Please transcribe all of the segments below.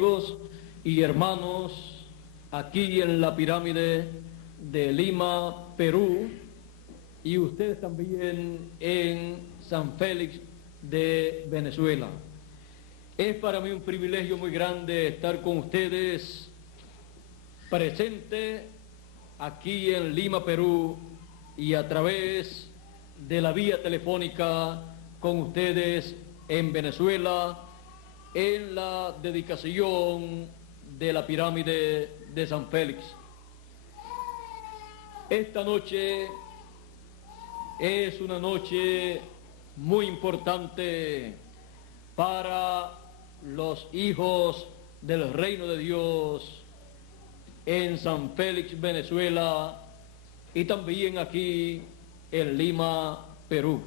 amigos y hermanos aquí en la pirámide de Lima, Perú, y ustedes también en San Félix de Venezuela. Es para mí un privilegio muy grande estar con ustedes presente aquí en Lima, Perú, y a través de la vía telefónica con ustedes en Venezuela, en la dedicación de la pirámide de San Félix. Esta noche es una noche muy importante para los hijos del reino de Dios en San Félix, Venezuela, y también aquí en Lima, Perú.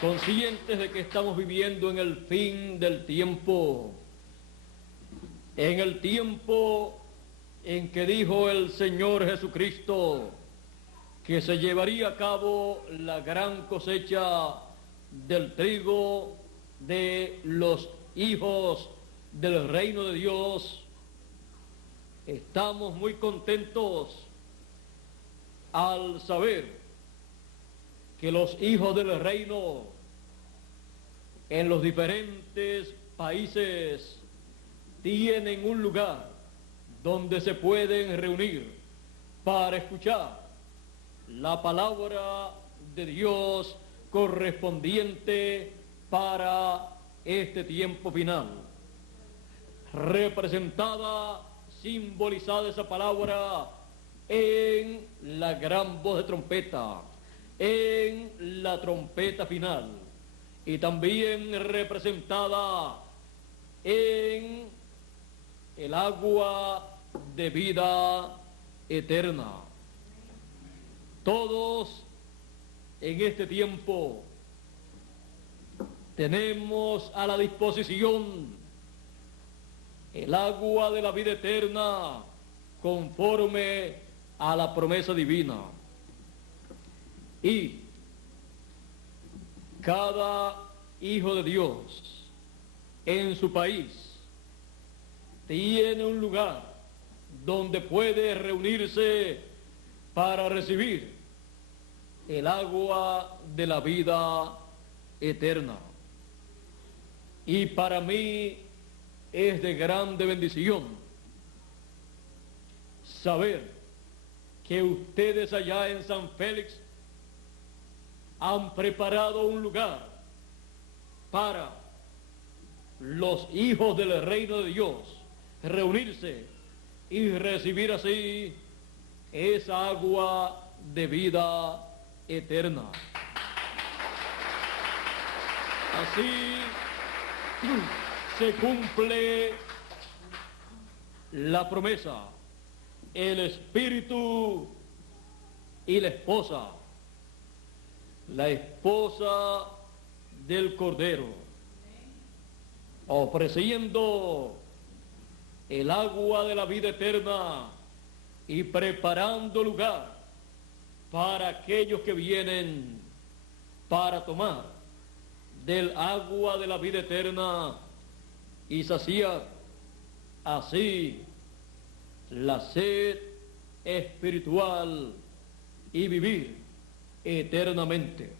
Conscientes de que estamos viviendo en el fin del tiempo, en el tiempo en que dijo el Señor Jesucristo que se llevaría a cabo la gran cosecha del trigo de los hijos del reino de Dios. Estamos muy contentos al saber que los hijos del reino en los diferentes países tienen un lugar donde se pueden reunir para escuchar la palabra de Dios correspondiente para este tiempo final. Representada, simbolizada esa palabra en la gran voz de trompeta, en la trompeta final, y también representada en el agua de vida eterna. Todos en este tiempo tenemos a la disposición el agua de la vida eterna conforme a la promesa divina. Y cada hijo de Dios en su país tiene un lugar donde puede reunirse para recibir el agua de la vida eterna. Y para mí es de grande bendición saber que ustedes allá en San Félix han preparado un lugar para los hijos del reino de Dios reunirse y recibir así esa agua de vida eterna. Así se cumple la promesa, el espíritu y la esposa del Cordero, ofreciendo el agua de la vida eterna y preparando lugar para aquellos que vienen para tomar del agua de la vida eterna y saciar así la sed espiritual y vivir eternamente.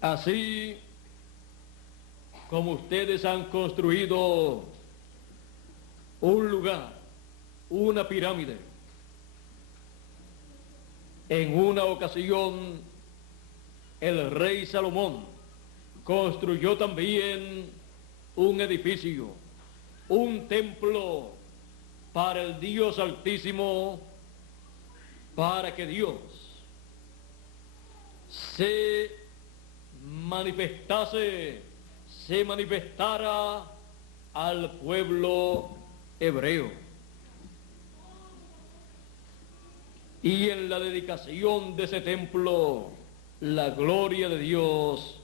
Así como ustedes han construido un lugar, una pirámide, en una ocasión el rey Salomón construyó también un edificio, un templo para el Dios Altísimo, para que Dios se manifestara al pueblo hebreo. Y en la dedicación de ese templo, la gloria de Dios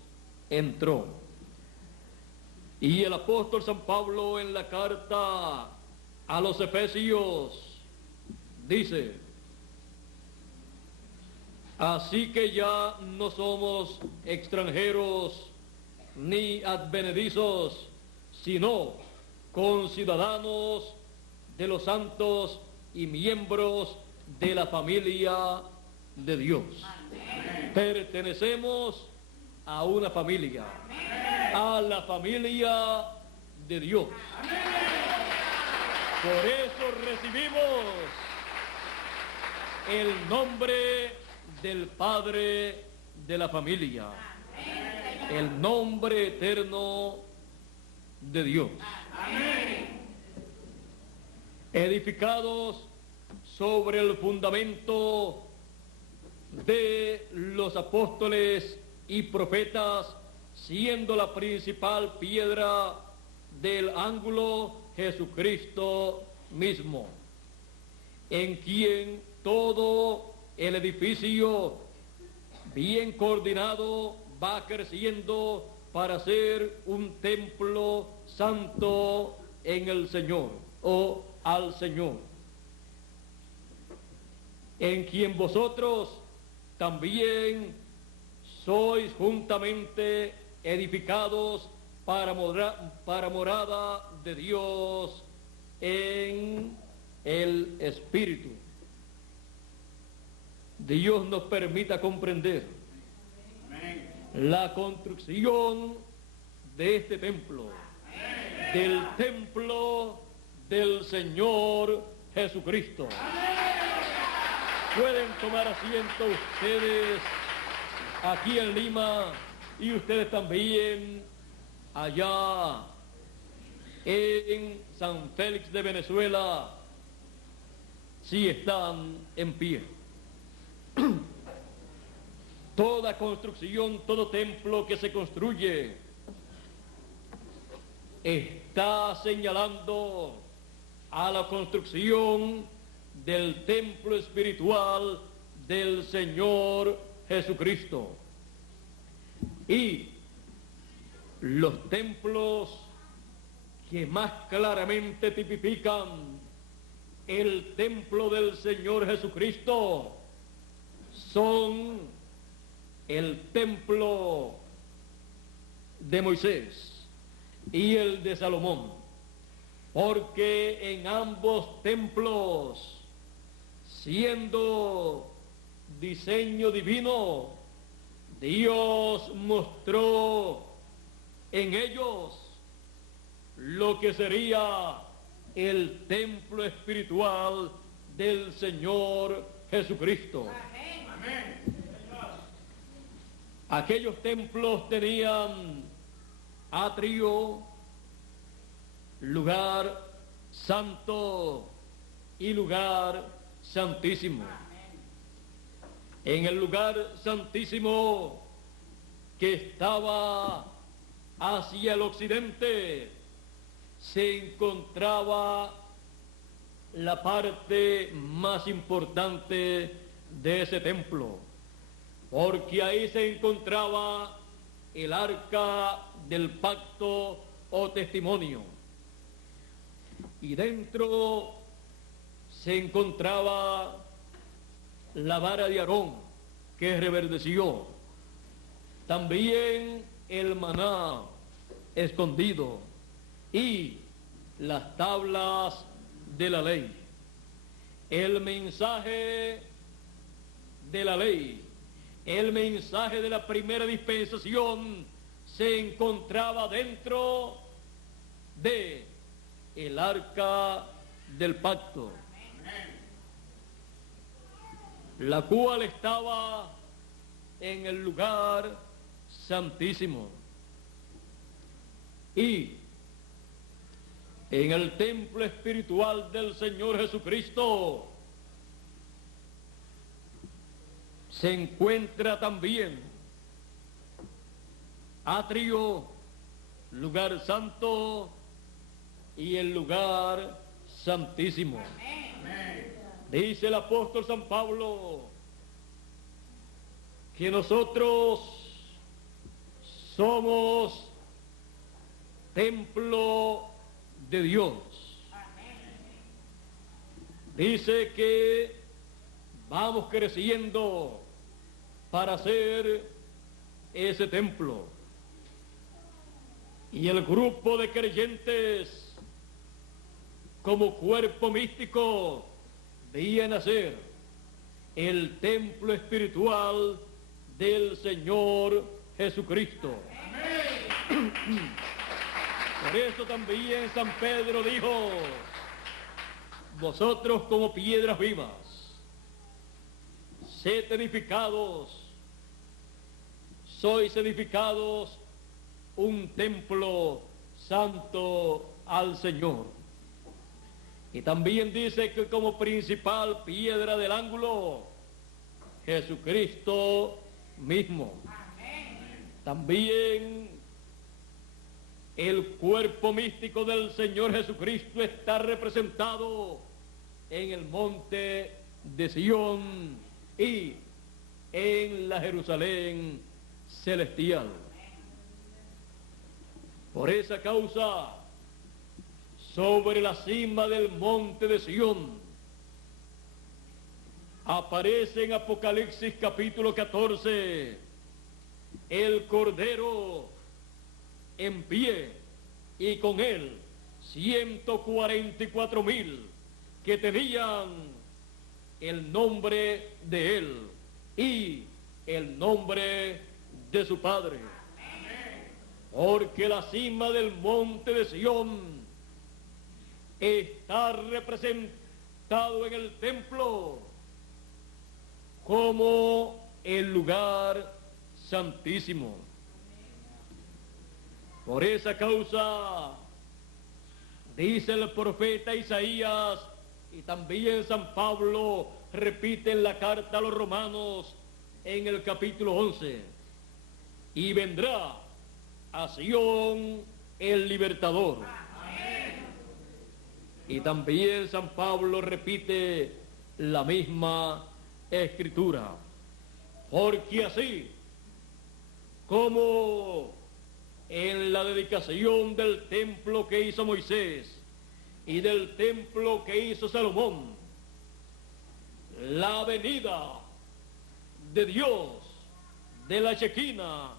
entró. Y el apóstol San Pablo en la carta a los Efesios dice: así que ya no somos extranjeros ni advenedizos, sino conciudadanos de los santos y miembros de la familia de Dios. Pertenecemos a una familia, a la familia de Dios. Por eso recibimos el nombre del Padre de la familia, el nombre eterno de Dios. Edificados sobre el fundamento de los apóstoles y profetas, siendo la principal piedra del ángulo Jesucristo mismo, en quien todo el edificio bien coordinado va creciendo para ser un templo santo en el Señor, o al Señor, en quien vosotros también sois juntamente edificados para morada de Dios en el Espíritu. Dios nos permita comprender la construcción de este templo, del templo del Señor Jesucristo. Pueden tomar asiento ustedes aquí en Lima y ustedes también allá en San Félix de Venezuela, si están en pie. Toda construcción, todo templo que se construye está señalando a la construcción del templo espiritual del Señor Jesucristo. Y los templos que más claramente tipifican el templo del Señor Jesucristo son el templo de Moisés y el de Salomón, porque en ambos templos, siendo diseño divino, Dios mostró en ellos lo que sería el templo espiritual del Señor Jesucristo. Amén. Aquellos templos tenían atrio, lugar santo y lugar santísimo. En el lugar santísimo, que estaba hacia el occidente, se encontraba la parte más importante de ese templo, porque ahí se encontraba el arca del pacto o testimonio, y dentro se encontraba la vara de Aarón que reverdeció, también el maná escondido y las tablas de la ley. El mensaje de la ley, el mensaje de la primera dispensación, se encontraba dentro de el arca del pacto, la cual estaba en el lugar santísimo. Y en el templo espiritual del Señor Jesucristo se encuentra también atrio, lugar santo y el lugar santísimo. Dice el apóstol San Pablo que nosotros somos templo de Dios. Dice que vamos creciendo para ser ese templo. Y el grupo de creyentes, como cuerpo místico, viene a ser el templo espiritual del Señor Jesucristo. Por eso también San Pedro dijo: vosotros como piedras vivas, sed edificados, sois edificados un templo santo al Señor. Y también dice que como principal piedra del ángulo, Jesucristo mismo. También el cuerpo místico del Señor Jesucristo está representado en el monte de Sión y en la Jerusalén celestial. Por esa causa, sobre la cima del monte de Sión, aparece en Apocalipsis capítulo 14 el Cordero en pie, y con él 144,000 que tenían el nombre de él y el nombre de su Padre. Porque la cima del monte de Sión está representado en el templo como el lugar santísimo. Por esa causa, dice el profeta Isaías, y también San Pablo repite en la carta a los romanos en el capítulo 11, y vendrá a Sión el libertador. Y también San Pablo repite la misma escritura, porque así como en la dedicación del templo que hizo Moisés y del templo que hizo Salomón, la venida de Dios de la Shequina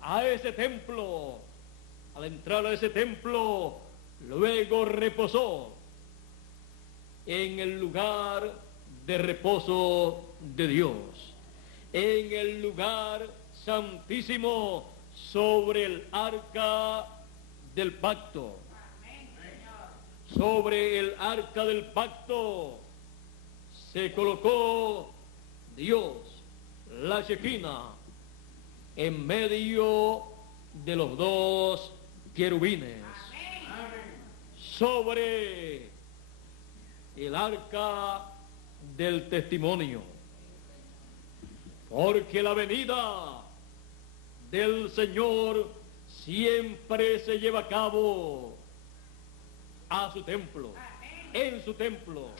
a ese templo, al entrar a ese templo, luego reposó en el lugar de reposo de Dios, en el lugar santísimo, sobre el arca del pacto. Sobre el arca del pacto se colocó Dios, la Shequina, en medio de los dos querubines. Sobre el arca del testimonio. Porque la venida del Señor siempre se lleva a cabo a su templo, en su templo.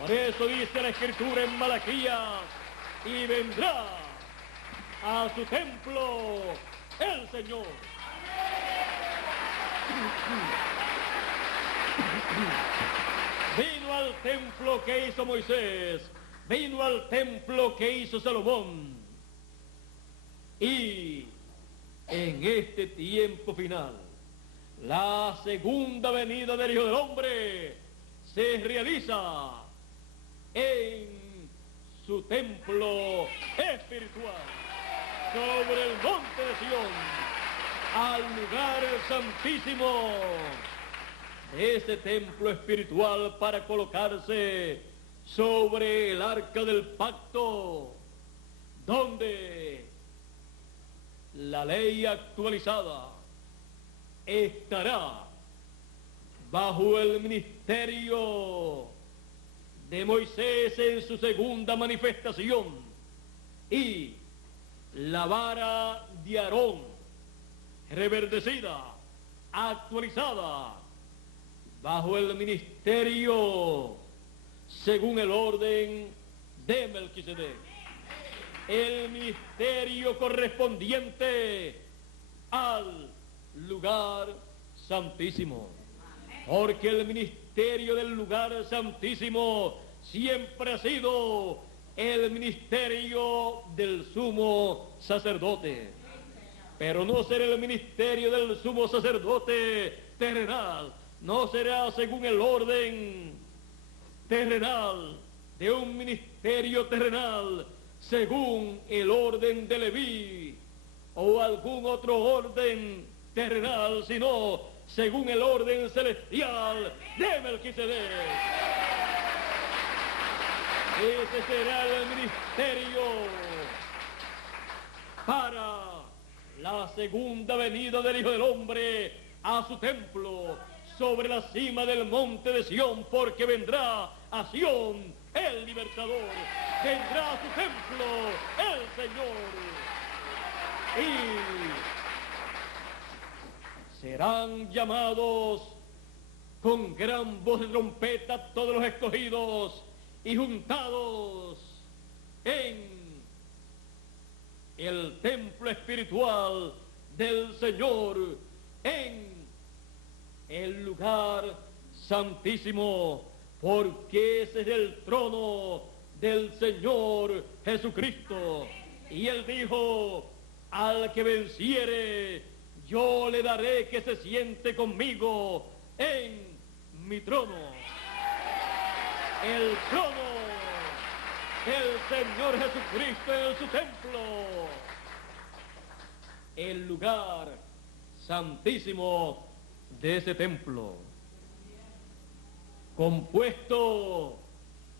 Por eso dice la Escritura en Malaquías: y vendrá a su templo el Señor. Vino al templo que hizo Moisés, vino al templo que hizo Salomón, y en este tiempo final, la segunda venida del Hijo del Hombre se realiza en su templo espiritual, sobre el monte de Sión, al lugar santísimo de ese templo espiritual, para colocarse sobre el arca del pacto, donde la ley actualizada estará bajo el ministerio de Moisés en su segunda manifestación, y la vara de Aarón, reverdecida, actualizada, bajo el ministerio según el orden de Melquisedec. El ministerio correspondiente al lugar santísimo. Porque el ministerio del lugar santísimo siempre ha sido el ministerio del sumo sacerdote. Pero no será el ministerio del sumo sacerdote terrenal, no será según el orden terrenal de un ministerio terrenal, según el orden de Leví o algún otro orden terrenal, sino según el orden celestial de Melquisedec. Ese será el ministerio para la segunda venida del Hijo del Hombre a su templo sobre la cima del monte de Sión, porque vendrá a Sión el libertador, vendrá a su templo el Señor, y serán llamados con gran voz de trompeta todos los escogidos y juntados en el templo espiritual del Señor, en el lugar santísimo, porque ese es el trono del Señor Jesucristo. Y Él dijo: al que venciere, yo le daré que se siente conmigo en mi trono. El trono del Señor Jesucristo en su templo, el lugar santísimo de ese templo, compuesto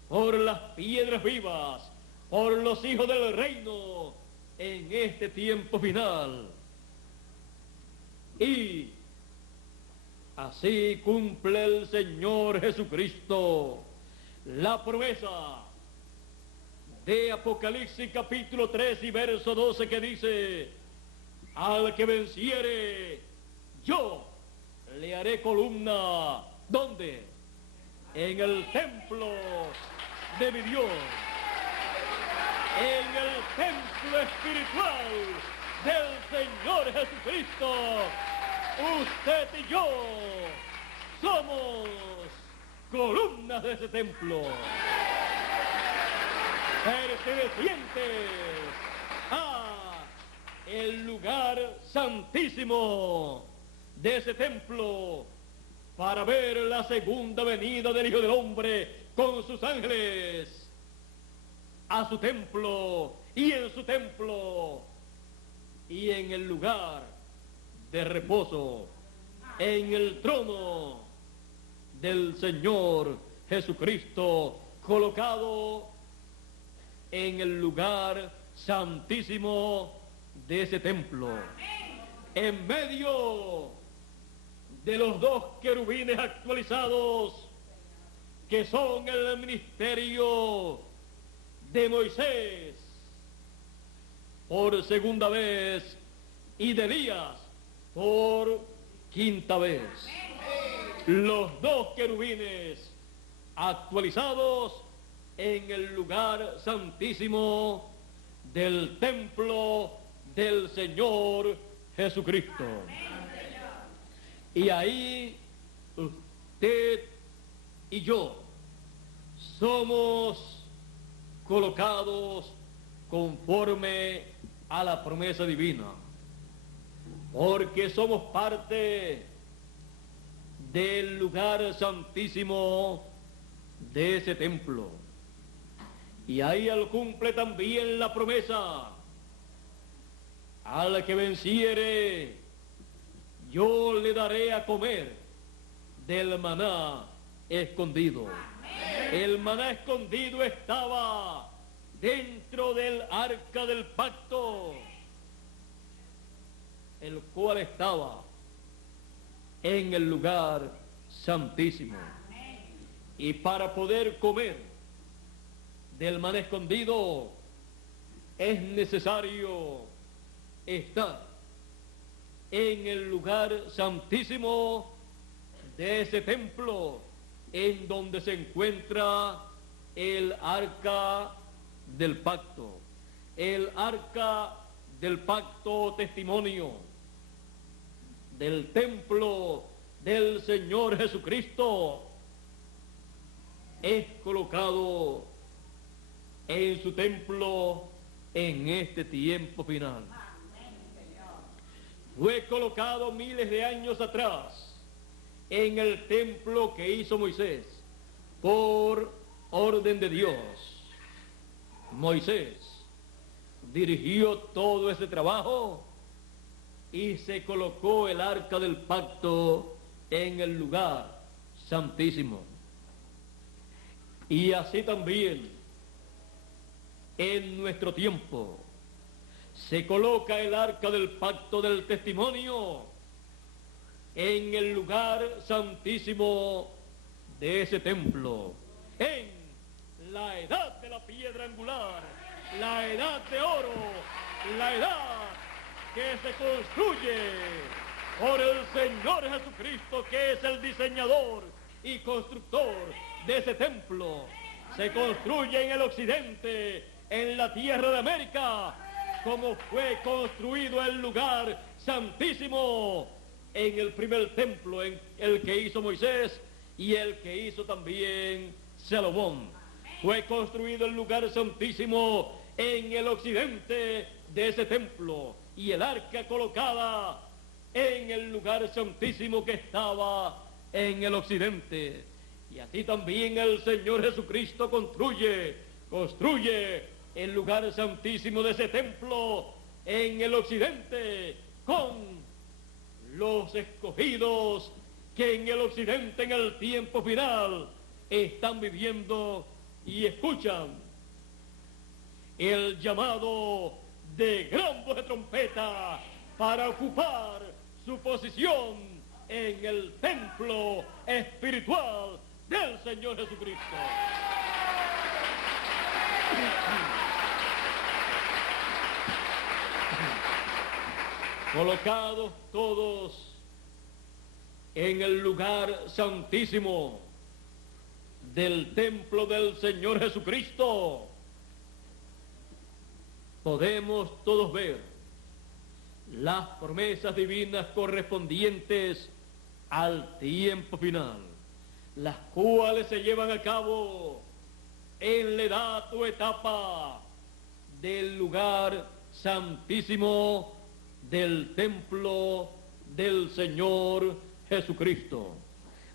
por las piedras vivas, por los hijos del reino en este tiempo final. Y así cumple el Señor Jesucristo la promesa de Apocalipsis capítulo 3 y verso 12, que dice: al que venciere, yo le haré columna. ¿Dónde? En el templo de mi Dios, en el templo espiritual del Señor Jesucristo. Usted y yo somos columnas de ese templo, pertenecientes a el lugar santísimo de ese templo, para ver la segunda venida del Hijo del Hombre con sus ángeles a su templo, y en su templo y en el lugar de reposo, en el trono del Señor Jesucristo, colocado en el lugar santísimo de ese templo, en medio de los dos querubines actualizados, que son el ministerio de Moisés por segunda vez y de Elías por quinta vez. Los dos querubines actualizados en el lugar santísimo del templo del Señor Jesucristo. Y ahí usted y yo somos colocados conforme a la promesa divina, porque somos parte del lugar santísimo de ese templo. Y ahí Él cumple también la promesa: al que venciere, yo le daré a comer del maná escondido. El maná escondido estaba dentro del arca del pacto, el cual estaba en el lugar santísimo. Y para poder comer del maná escondido es necesario estar en el lugar santísimo de ese templo, en donde se encuentra el arca del pacto, el arca del pacto testimonio del templo del Señor Jesucristo es colocado en su templo en este tiempo final. Fue colocado miles de años atrás en el templo que hizo Moisés por orden de Dios. Moisés dirigió todo ese trabajo y se colocó el arca del pacto en el lugar santísimo. Y así también en nuestro tiempo se coloca el arca del pacto del testimonio en el lugar santísimo de ese templo, en la edad de la piedra angular, la edad de oro, la edad que se construye por el Señor Jesucristo, que es el diseñador y constructor de ese templo. Se construye en el occidente, en la tierra de América, como fue construido el lugar santísimo en el primer templo, en el que hizo Moisés y el que hizo también Salomón. Fue construido el lugar santísimo en el occidente de ese templo y el arca colocada en el lugar santísimo que estaba en el occidente. Y así también el Señor Jesucristo construye el lugar santísimo de ese templo en el occidente con los escogidos que en el occidente, en el tiempo final, están viviendo y escuchan el llamado de gran voz de trompeta para ocupar su posición en el templo espiritual del Señor Jesucristo. Colocados todos en el lugar santísimo del templo del Señor Jesucristo, podemos todos ver las promesas divinas correspondientes al tiempo final, las cuales se llevan a cabo en la edad o etapa del lugar santísimo del templo del Señor Jesucristo.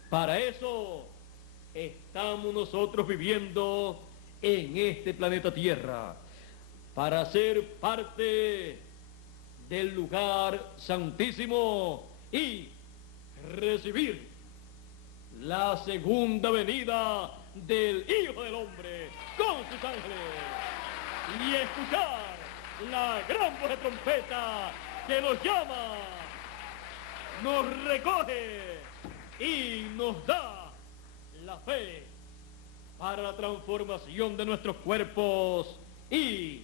Para eso estamos nosotros viviendo en este planeta Tierra, para ser parte del lugar santísimo y recibir la segunda venida del Hijo del Hombre con sus ángeles y escuchar la gran voz de trompeta que nos llama, nos recoge y nos da la fe para la transformación de nuestros cuerpos y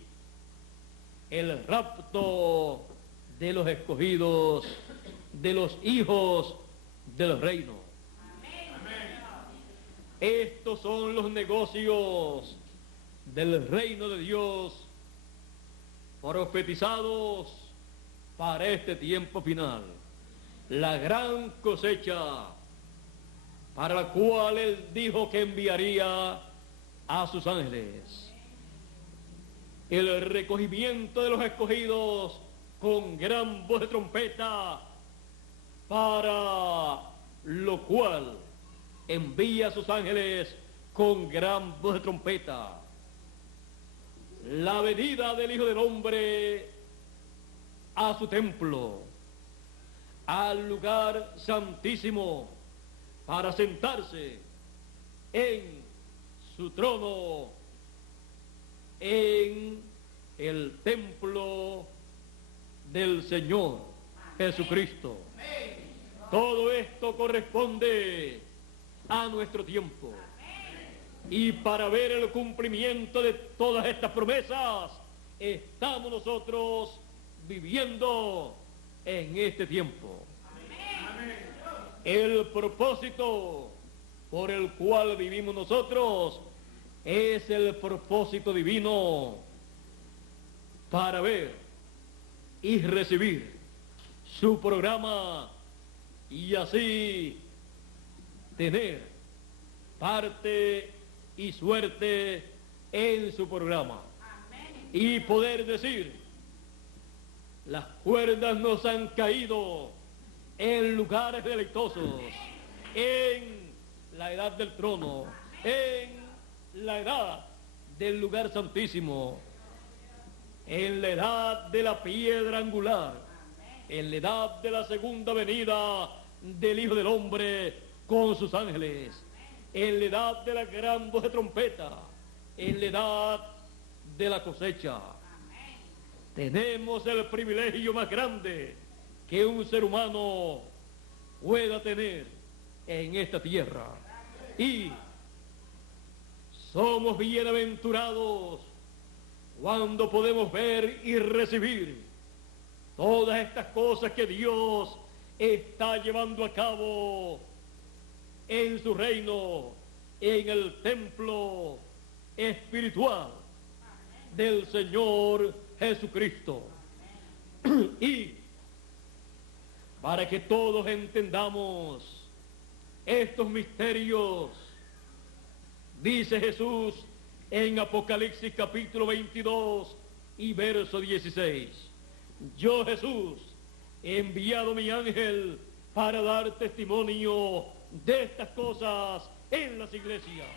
el rapto de los escogidos, de los hijos del reino. Estos son los negocios del reino de Dios profetizados para este tiempo final. La gran cosecha para la cual Él dijo que enviaría a sus ángeles. El recogimiento de los escogidos con gran voz de trompeta, para lo cual envía a sus ángeles con gran voz de trompeta. La venida del Hijo del Hombre a su templo, al lugar santísimo, para sentarse en su trono, en el templo del Señor Jesucristo. Todo esto corresponde a nuestro tiempo. Y para ver el cumplimiento de todas estas promesas, estamos nosotros viviendo en este tiempo. El propósito por el cual vivimos nosotros es el propósito divino para ver y recibir su programa y así tener parte y suerte en su programa. Y poder decir, las cuerdas nos han caído en lugares deleitosos, en la edad del trono, en la edad del lugar santísimo, en la edad de la piedra angular, en la edad de la segunda venida del Hijo del Hombre con sus ángeles, en la edad de la gran voz de trompeta, en la edad de la cosecha. Tenemos el privilegio más grande que un ser humano pueda tener en esta tierra. Y somos bienaventurados cuando podemos ver y recibir todas estas cosas que Dios está llevando a cabo en su reino, en el templo espiritual del Señor Jesucristo. Y para que todos entendamos estos misterios, dice Jesús en Apocalipsis capítulo 22 y verso 16, yo Jesús he enviado mi ángel para dar testimonio de estas cosas en las iglesias.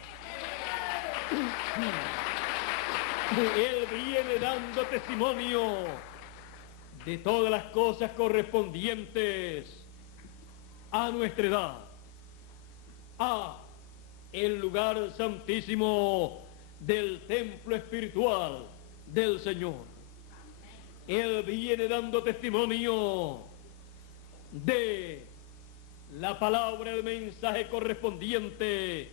Él viene dando testimonio de todas las cosas correspondientes a nuestra edad, a el lugar santísimo del templo espiritual del Señor. Él viene dando testimonio de la palabra, el mensaje correspondiente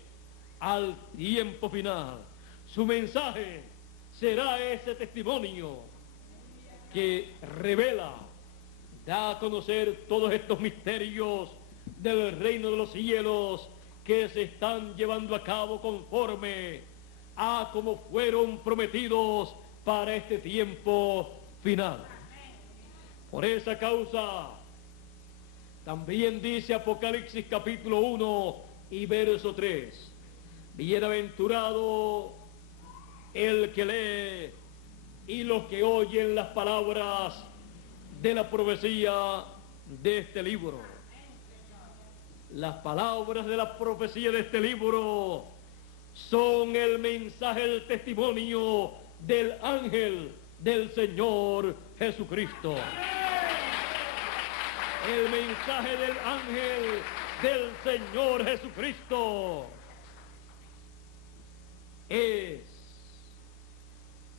al tiempo final. Su mensaje será ese testimonio que revela, da a conocer todos estos misterios del reino de los cielos que se están llevando a cabo conforme a como fueron prometidos para este tiempo final. Por esa causa, también dice Apocalipsis capítulo 1 y verso 3, bienaventurado el que lee y los que oyen las palabras de la profecía de este libro. Las palabras de la profecía de este libro son el mensaje, el testimonio del ángel del Señor Jesucristo. El mensaje del ángel del Señor Jesucristo es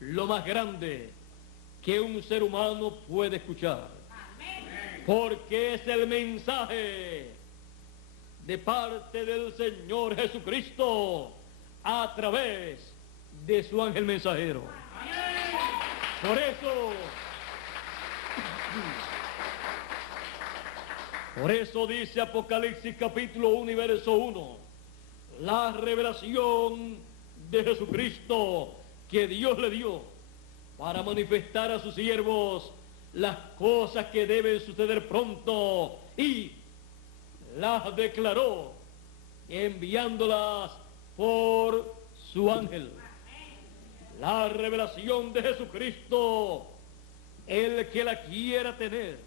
lo más grande que un ser humano puede escuchar, porque es el mensaje de parte del Señor Jesucristo a través de su ángel mensajero. Por eso dice Apocalipsis capítulo 1 y verso 1, la revelación de Jesucristo que Dios le dio para manifestar a sus siervos las cosas que deben suceder pronto, y las declaró enviándolas por su ángel. La revelación de Jesucristo, el que la quiera tener,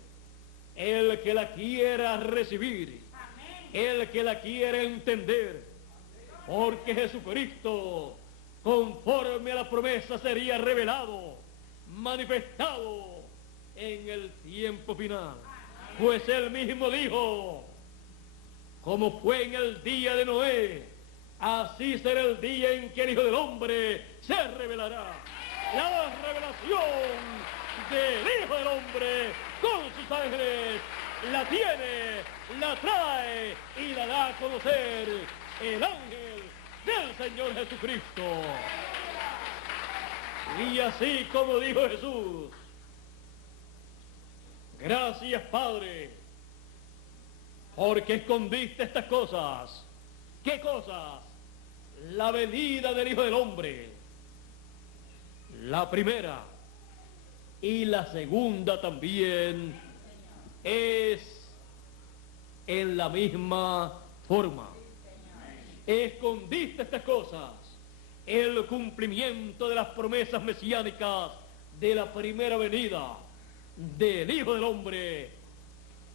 el que la quiera recibir, el que la quiera entender, porque Jesucristo, conforme a la promesa, sería revelado, manifestado en el tiempo final. Pues él mismo dijo, como fue en el día de Noé, así será el día en que el Hijo del Hombre se revelará. La revelación del Hijo del Hombre con sus ángeles la tiene, la trae y la da a conocer el ángel del Señor Jesucristo. Y así como dijo Jesús, gracias Padre, porque escondiste estas cosas. ¿Qué cosas? La venida del Hijo del Hombre, la primera, y la segunda también es en la misma forma. Escondiste estas cosas, el cumplimiento de las promesas mesiánicas de la primera venida del Hijo del Hombre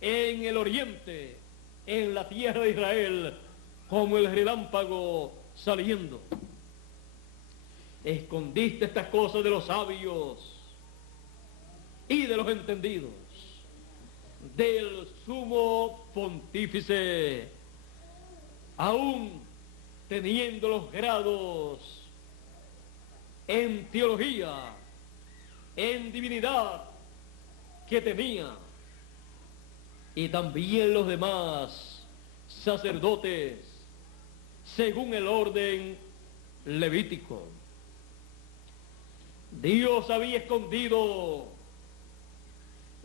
en el oriente, en la tierra de Israel, como el relámpago saliendo. Escondiste estas cosas de los sabios y de los entendidos, del sumo pontífice, aún teniendo los grados en teología, en divinidad que tenía, y también los demás sacerdotes según el orden levítico. Dios había escondido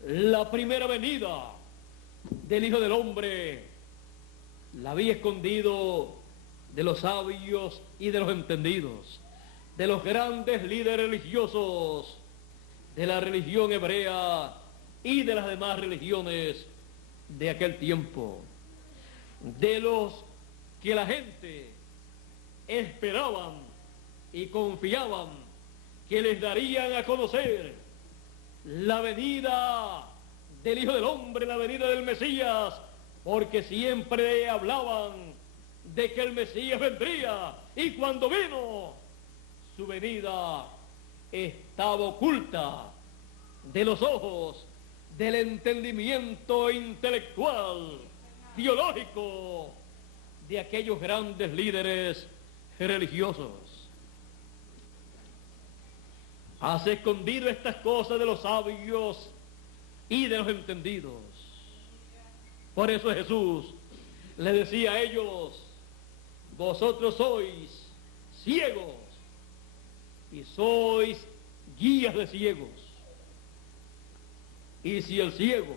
la primera venida del Hijo del Hombre, la había escondido de los sabios y de los entendidos, de los grandes líderes religiosos de la religión hebrea y de las demás religiones de aquel tiempo, de los que la gente esperaban y confiaban que les darían a conocer la venida del Hijo del Hombre, la venida del Mesías, porque siempre hablaban de que el Mesías vendría, y cuando vino, su venida estaba oculta de los ojos, del entendimiento intelectual, teológico, de aquellos grandes líderes religiosos. Has escondido estas cosas de los sabios y de los entendidos. Por eso Jesús le decía a ellos: vosotros sois ciegos y sois guías de ciegos. Y si el ciego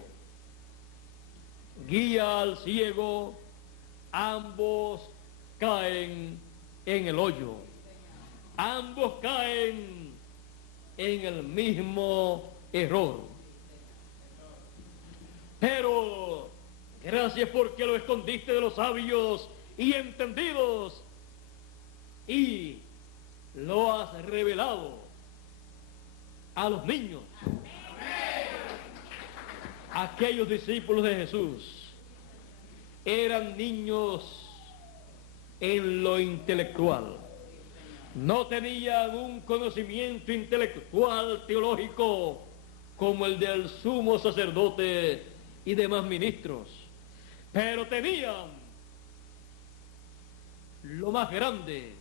guía al ciego, ambos caen en el hoyo. Ambos caen en el mismo error. Pero gracias porque lo escondiste de los sabios y entendidos y lo has revelado a los niños. Aquellos discípulos de Jesús eran niños en lo intelectual. No tenían un conocimiento intelectual teológico como el del sumo sacerdote y demás ministros, pero tenían lo más grande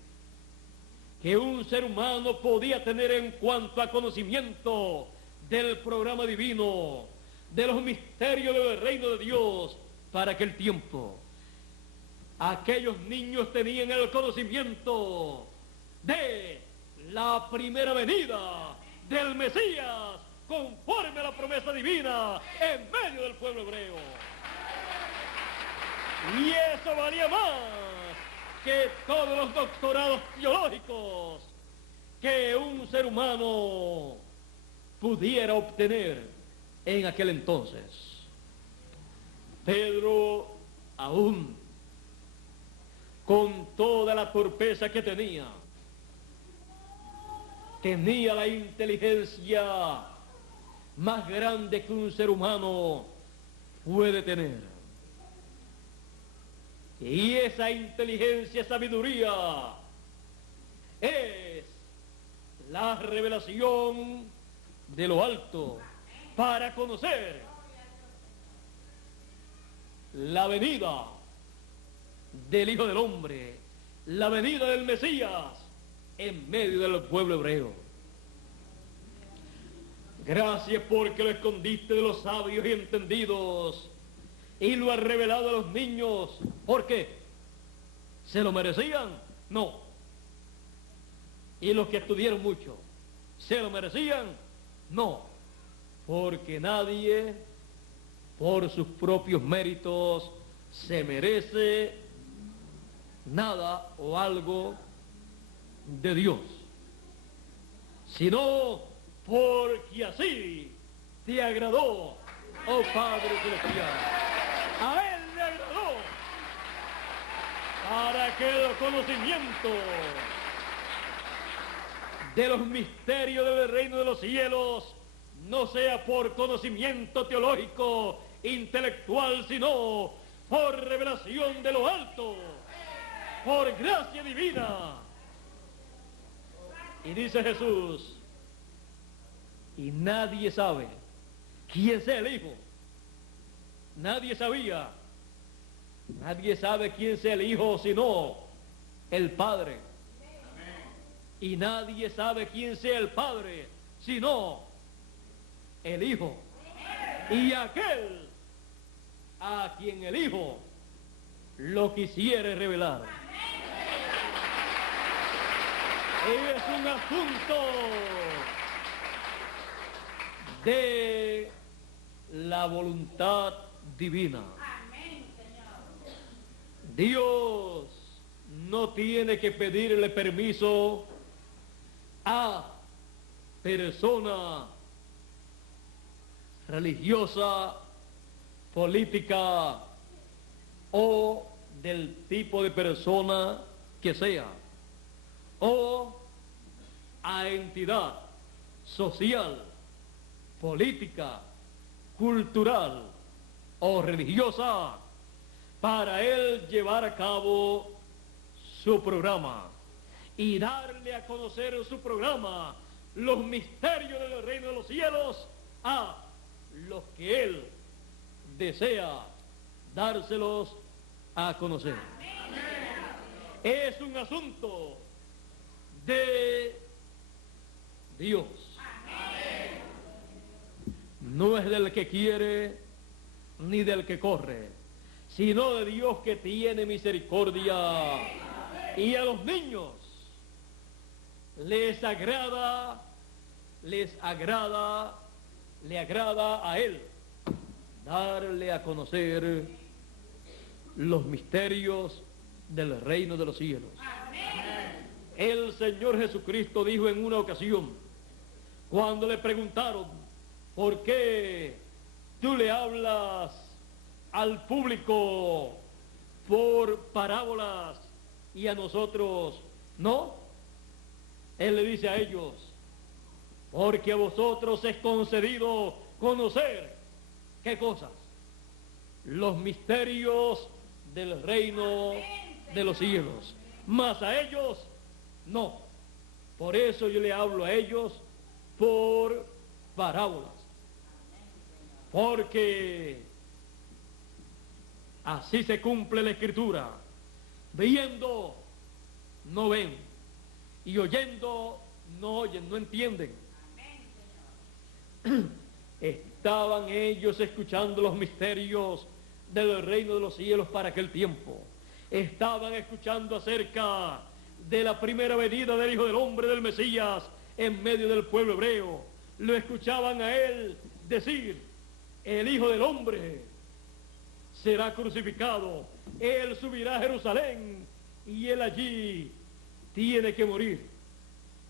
que un ser humano podía tener en cuanto a conocimiento del programa divino, de los misterios del reino de Dios para aquel tiempo. Aquellos niños tenían el conocimiento de la primera venida del Mesías conforme a la promesa divina en medio del pueblo hebreo. Y eso valía más que todos los doctorados teológicos que un ser humano pudiera obtener en aquel entonces. Pedro, aún con toda la torpeza que tenía la inteligencia más grande que un ser humano puede tener. Y esa inteligencia, sabiduría, es la revelación de lo alto para conocer la venida del Hijo del Hombre, la venida del Mesías en medio del pueblo hebreo. Gracias porque lo escondiste de los sabios y entendidos y lo has revelado a los niños. ¿Por qué? ¿Se lo merecían? No. ¿Y los que estudiaron mucho, se lo merecían? No. Porque nadie por sus propios méritos se merece nada o algo de Dios, sino porque así te agradó, oh Padre celestial. A Él le agradó para que el conocimiento de los misterios del reino de los cielos no sea por conocimiento teológico, intelectual, sino por revelación de lo alto, por gracia divina. Y dice Jesús, y nadie sabe quién sea el Hijo. Nadie sabía. Nadie sabe quién sea el Hijo sino el Padre. Y nadie sabe quién sea el Padre sino el Hijo. Y aquel a quien el Hijo lo quisiere revelar. Es un asunto de la voluntad divina. Dios no tiene que pedirle permiso a persona religiosa, política o del tipo de persona que sea, o a entidad social, política, cultural o religiosa para él llevar a cabo su programa y darle a conocer su programa, los misterios del reino de los cielos, a los que él desea dárselos a conocer. Es un asunto de Dios. No es del que quiere ni del que corre, sino de Dios que tiene misericordia. Y a los niños le agrada a Él darle a conocer los misterios del reino de los cielos. El Señor Jesucristo dijo en una ocasión, cuando le preguntaron, ¿por qué tú le hablas al público por parábolas y a nosotros no? Él le dice a ellos, porque a vosotros es concedido conocer, ¿qué cosas? Los misterios del reino de los cielos, mas a ellos no. Por eso yo le hablo a ellos por parábolas, porque así se cumple la Escritura: viendo no ven, y oyendo no oyen, no entienden. Estaban ellos escuchando los misterios del reino de los cielos para aquel tiempo. Estaban escuchando acerca de la primera venida del Hijo del Hombre, del Mesías, en medio del pueblo hebreo. Lo escuchaban a él decir, el Hijo del Hombre será crucificado, él subirá a Jerusalén y él allí tiene que morir.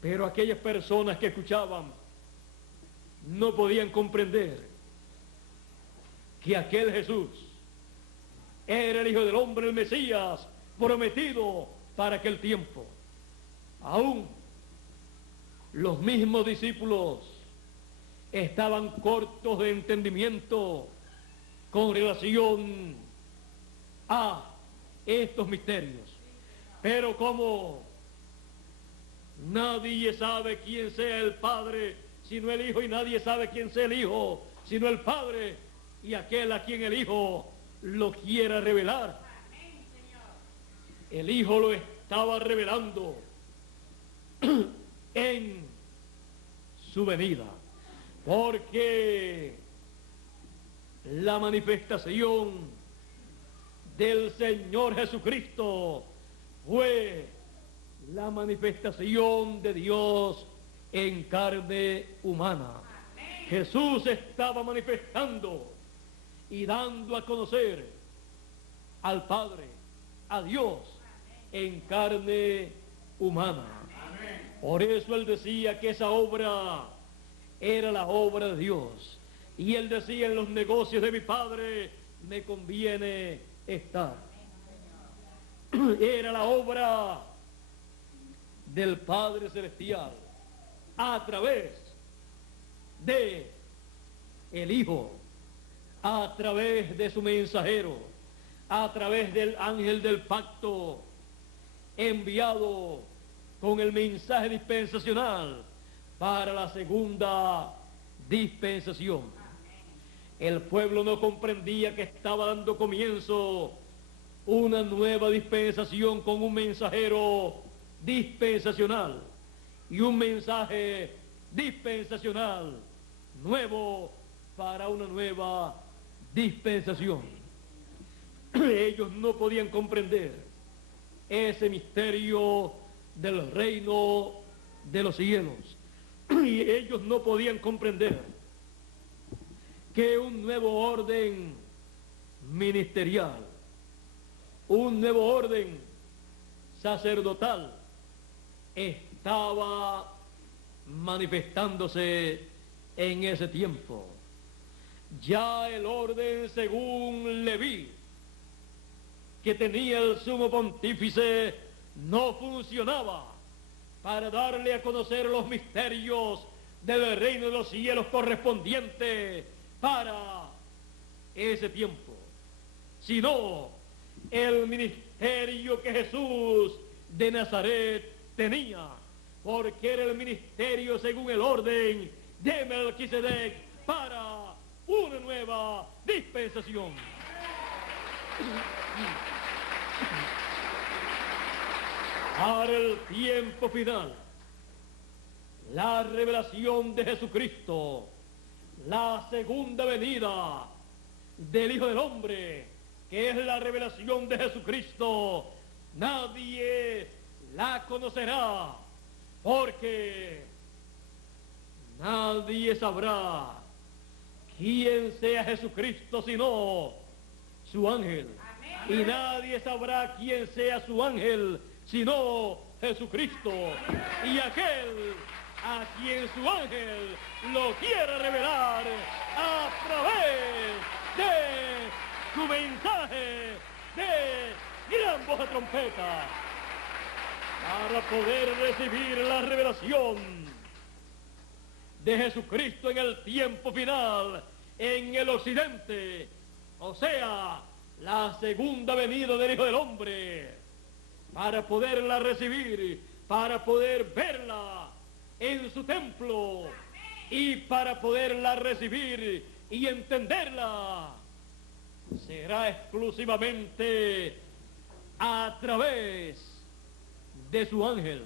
Pero aquellas personas que escuchaban no podían comprender que aquel Jesús era el Hijo del Hombre, el Mesías prometido para aquel tiempo. Aún los mismos discípulos estaban cortos de entendimiento con relación a estos misterios. Pero como nadie sabe quién sea el Padre sino el Hijo, y nadie sabe quién sea el Hijo sino el Padre, y aquel a quien el Hijo lo quiera revelar, el Hijo lo estaba revelando en su venida, porque la manifestación del Señor Jesucristo fue la manifestación de Dios en carne humana. Jesús estaba manifestando y dando a conocer al Padre, a Dios, en carne humana. Por eso él decía que esa obra era la obra de Dios. Y él decía, en los negocios de mi Padre me conviene estar. era la obra del Padre Celestial a través de el Hijo, a través de su mensajero, a través del ángel del pacto, enviado con el mensaje dispensacional para la segunda dispensación. El pueblo no comprendía que estaba dando comienzo una nueva dispensación con un mensajero dispensacional y un mensaje dispensacional nuevo para una nueva dispensación. Ellos no podían comprender ese misterio del reino de los cielos, y ellos no podían comprender que un nuevo orden ministerial, un nuevo orden sacerdotal estaba manifestándose en ese tiempo. Ya el orden según Leví, que tenía el sumo pontífice, no funcionaba para darle a conocer los misterios del reino de los cielos correspondientes para ese tiempo, sino el ministerio que Jesús de Nazaret tenía, porque era el ministerio según el orden de Melquisedec para una nueva dispensación. Para el tiempo final, la revelación de Jesucristo, la segunda venida del Hijo del Hombre, que es la revelación de Jesucristo, nadie la conocerá, porque nadie sabrá quién sea Jesucristo sino su ángel. Y nadie sabrá quién sea su ángel sino Jesucristo, y aquel a quien su ángel lo quiere revelar a través de su mensaje de gran voz de trompeta, para poder recibir la revelación de Jesucristo en el tiempo final en el occidente, o sea, la segunda venida del Hijo del Hombre, para poderla recibir, para poder verla en su templo y para poderla recibir y entenderla, será exclusivamente a través de su ángel.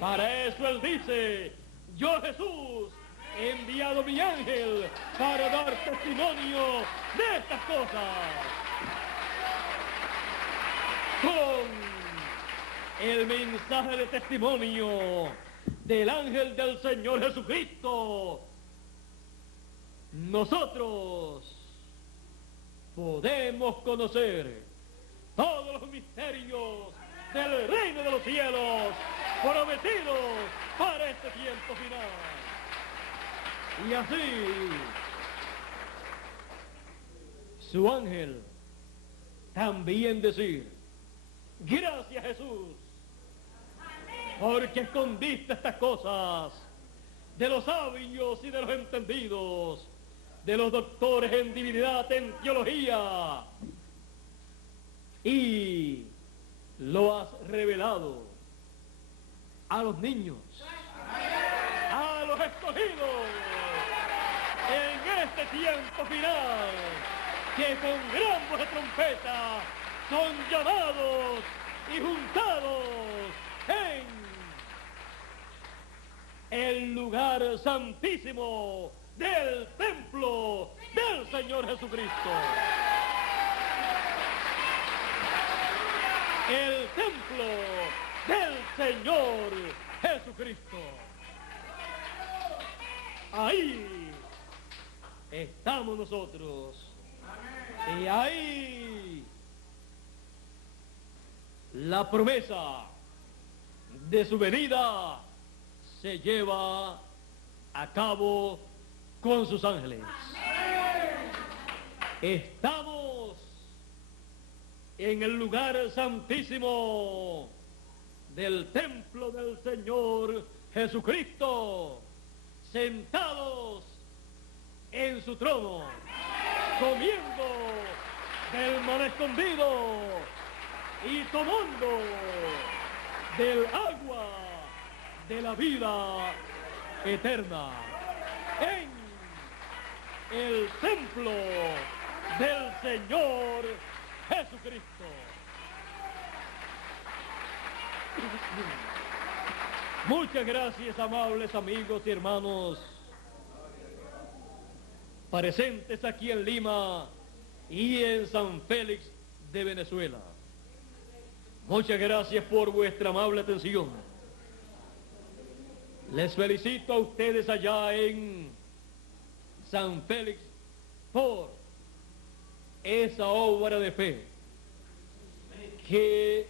Para eso él dice: yo, Jesús, he enviado mi ángel para dar testimonio de estas cosas. Con el mensaje de testimonio del ángel del Señor Jesucristo, nosotros podemos conocer todos los misterios del reino de los cielos prometidos para este tiempo final. Y así su ángel también decir: gracias, Jesús, porque escondiste estas cosas de los sabios y de los entendidos, de los doctores en divinidad, en teología, y lo has revelado a los niños, a los escogidos en este tiempo final, que con gran voz de trompeta son llamados y juntados en el lugar santísimo del templo del Señor Jesucristo. El templo del Señor Jesucristo. Ahí estamos nosotros. Y ahí la promesa de su venida se lleva a cabo con sus ángeles. Estamos en el lugar santísimo del templo del Señor Jesucristo, sentados en su trono, comiendo del maná escondido y tomando del agua de la vida eterna en el templo del Señor Jesucristo. Muchas gracias, amables amigos y hermanos presentes aquí en Lima y en San Félix de Venezuela. Muchas gracias por vuestra amable atención. Les felicito a ustedes allá en San Félix por esa obra de fe que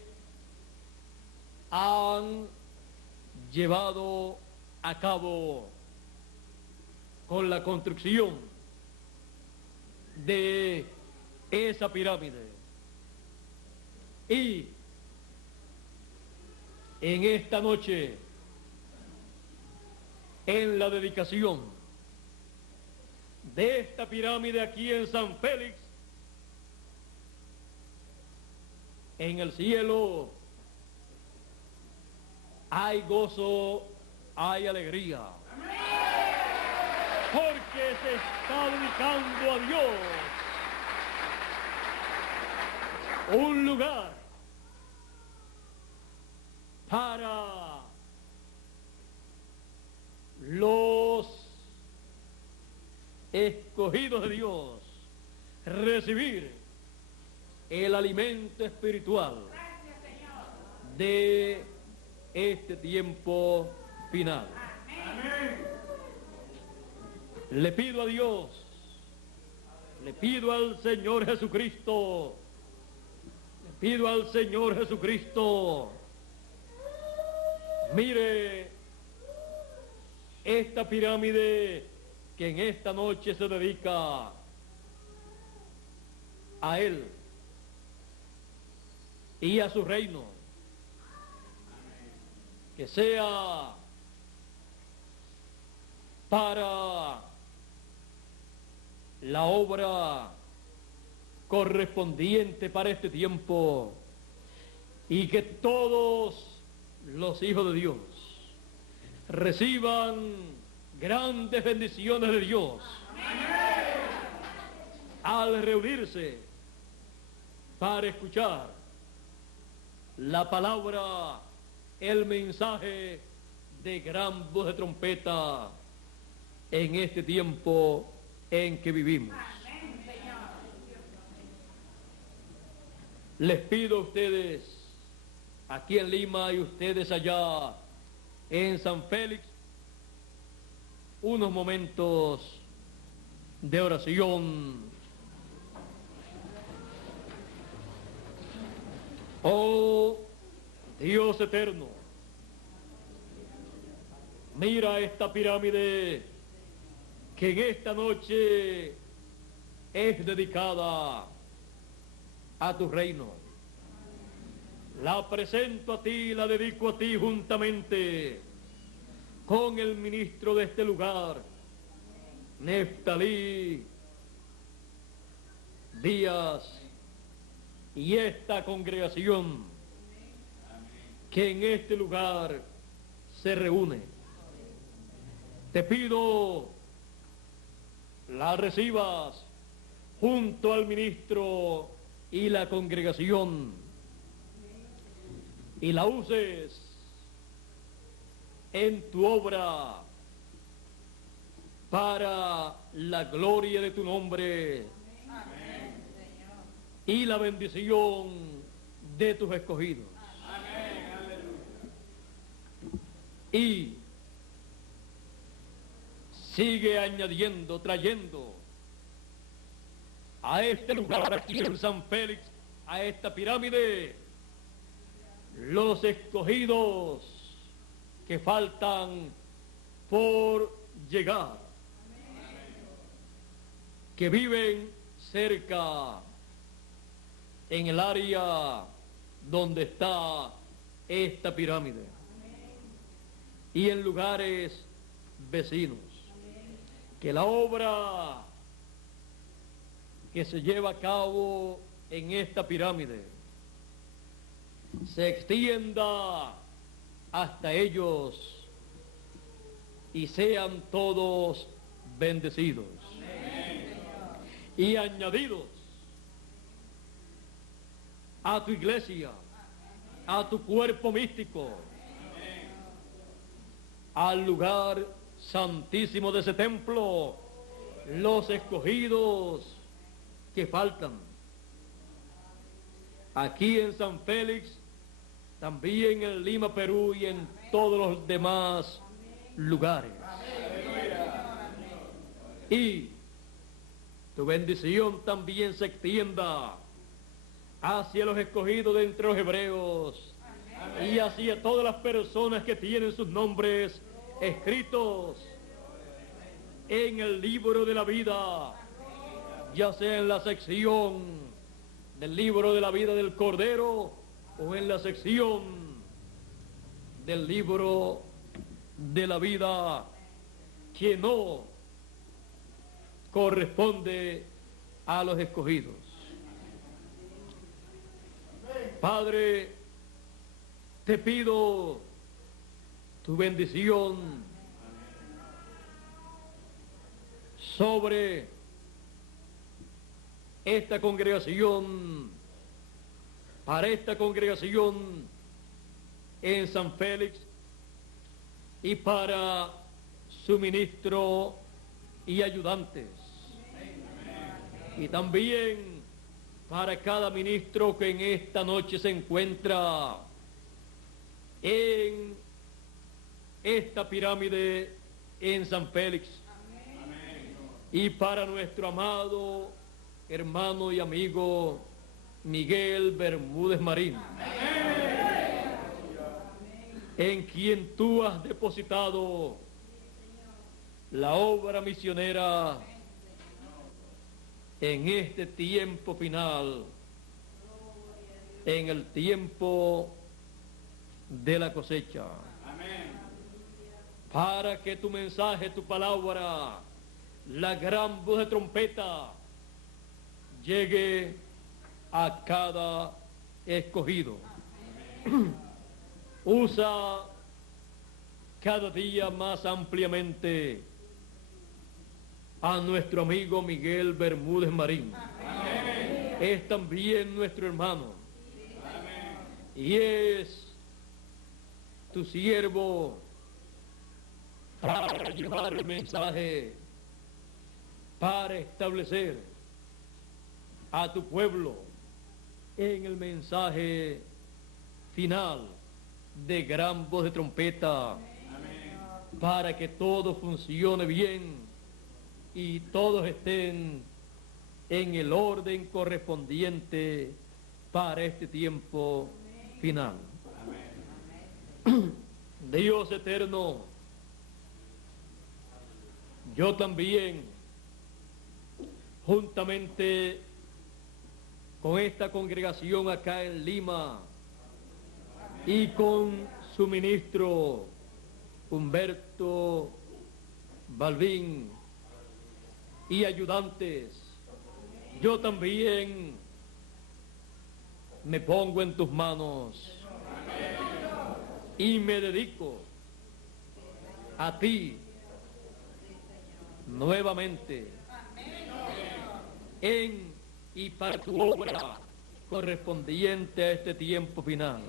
han llevado a cabo con la construcción de esa pirámide. Y en esta noche, en la dedicación de esta pirámide aquí en San Félix, en el cielo hay gozo, hay alegría, porque se está dedicando a Dios un lugar para los escogidos de Dios recibir el alimento espiritual de este tiempo final. Le pido a Dios, le pido al Señor Jesucristo, le pido al Señor Jesucristo, mire esta pirámide que en esta noche se dedica a Él y a su reino, que sea para la obra correspondiente para este tiempo, y que todos los hijos de Dios reciban grandes bendiciones de Dios al reunirse para escuchar la palabra, el mensaje de gran voz de trompeta en este tiempo en que vivimos. Les pido a ustedes aquí en Lima y ustedes allá en San Félix unos momentos de oración. Oh Dios eterno, mira esta pirámide que en esta noche es dedicada a tu reino. La presento a ti, la dedico a ti juntamente con el ministro de este lugar, Neftalí Díaz, y esta congregación que en este lugar se reúne. Te pido la recibas junto al ministro y la congregación y la uses en tu obra para la gloria de tu nombre. Amén. Y la bendición de tus escogidos. Amén. Y sigue añadiendo, trayendo a este lugar aquí en San Félix, a esta pirámide, los escogidos que faltan por llegar, que viven cerca en el área donde está esta pirámide y en lugares vecinos. Que la obra que se lleva a cabo en esta pirámide se extienda hasta ellos y sean todos bendecidos y añadidos a tu iglesia, a tu cuerpo místico, al lugar santísimo de ese templo, los escogidos que faltan. Aquí en San Félix, también en Lima, Perú y en todos los demás lugares. Y tu bendición también se extienda hacia los escogidos de entre los hebreos y hacia todas las personas que tienen sus nombres escritos en el libro de la vida, ya sea en la sección del libro de la vida del Cordero o en la sección del libro de la vida que no corresponde a los escogidos. Padre, te pido tu bendición sobre esta congregación, para esta congregación en San Félix y para su ministro y ayudantes. Y también para cada ministro que en esta noche se encuentra en esta pirámide en San Félix. Y para nuestro amado hermano y amigo Miguel Bermúdez Marín, en quien tú has depositado la obra misionera en este tiempo final, en el tiempo de la cosecha. Para que tu mensaje, tu palabra, la gran voz de trompeta, llegue a cada escogido. Usa cada día más ampliamente a nuestro amigo Miguel Bermúdez Marín. Amén. Es también nuestro hermano. Amén. Y es tu siervo para llevar el mensaje, para establecer a tu pueblo en el mensaje final de gran voz de trompeta. Amén. Para que todo funcione bien y todos estén en el orden correspondiente para este tiempo final. Amén. Dios eterno, yo también, juntamente con esta congregación acá en Lima y con su ministro Humberto Balbín y ayudantes, yo también me pongo en tus manos y me dedico a ti nuevamente en y para tu obra correspondiente a este tiempo final,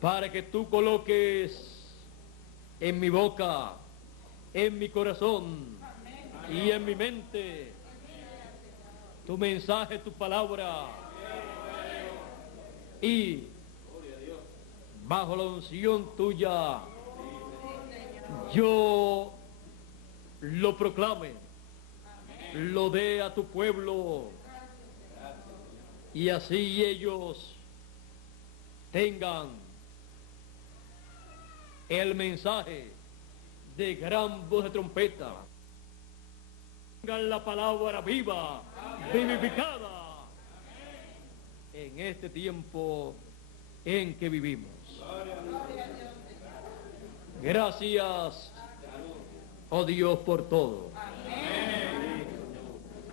para que tú coloques en mi boca, en mi corazón y en mi mente tu mensaje, tu palabra, y bajo la unción tuya yo lo proclame, lo dé a tu pueblo, y así ellos tengan el mensaje de gran voz de trompeta, tengan la palabra viva, vivificada en este tiempo en que vivimos. Gracias, oh Dios, por todo.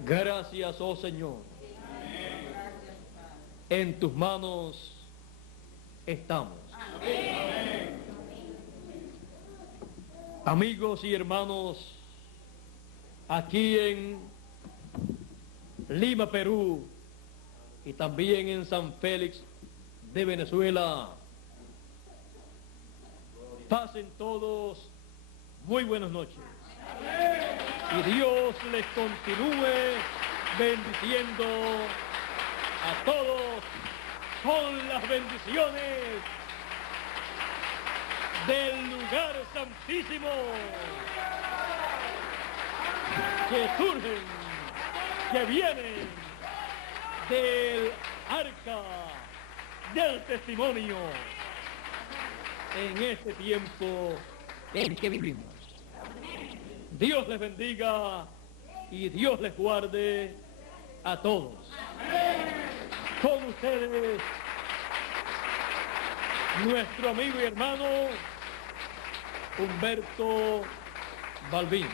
Gracias, oh Señor. En tus manos estamos. Amigos y hermanos, aquí en Lima, Perú, y también en San Félix de Venezuela, pasen todos muy buenas noches. Y Dios les continúe bendiciendo a todos con las bendiciones del lugar santísimo que surgen, que vienen del arca del testimonio en este tiempo en que vivimos. Dios les bendiga y Dios les guarde a todos. Con ustedes, nuestro amigo y hermano Humberto Balbín.